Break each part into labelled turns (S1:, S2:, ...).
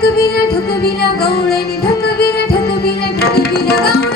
S1: ठकविला ठकविला गवळणी ठकविला ठकविला ठकविला गावणी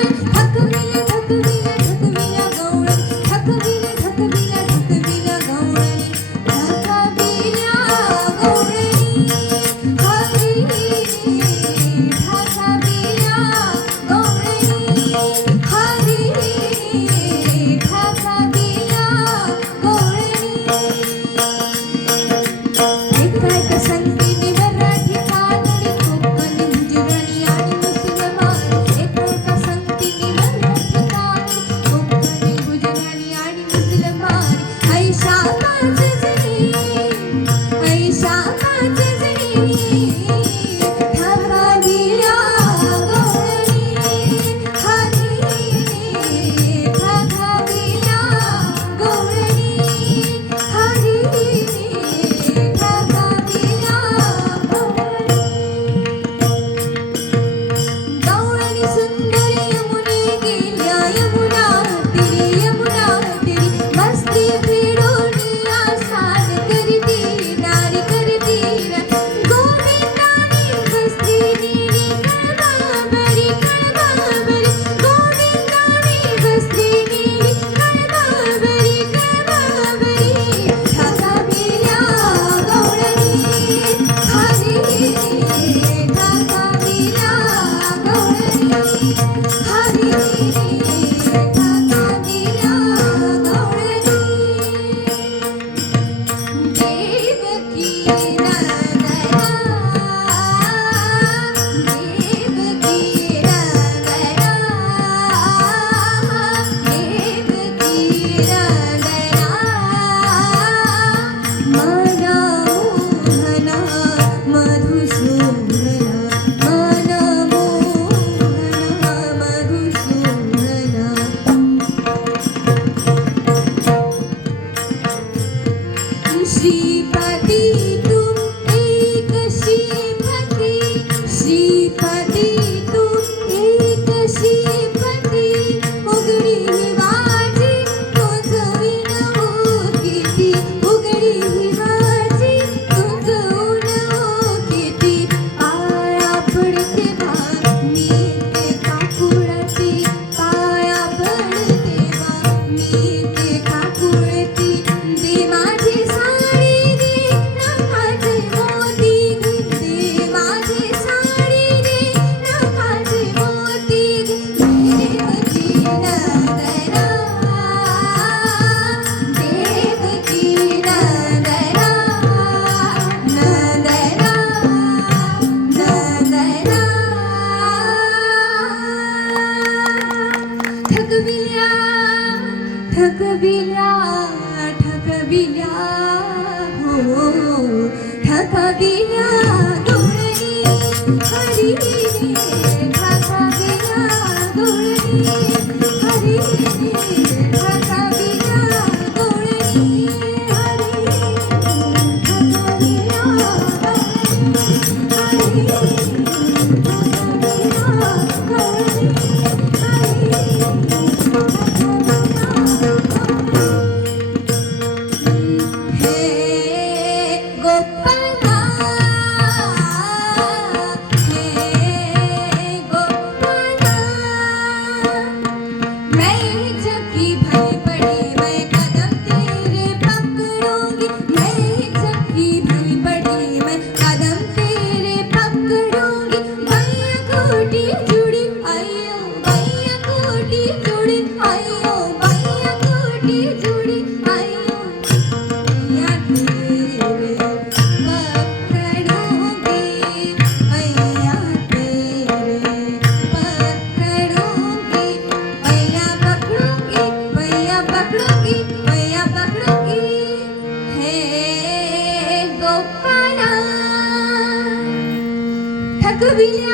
S1: vida.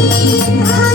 S1: Thank you.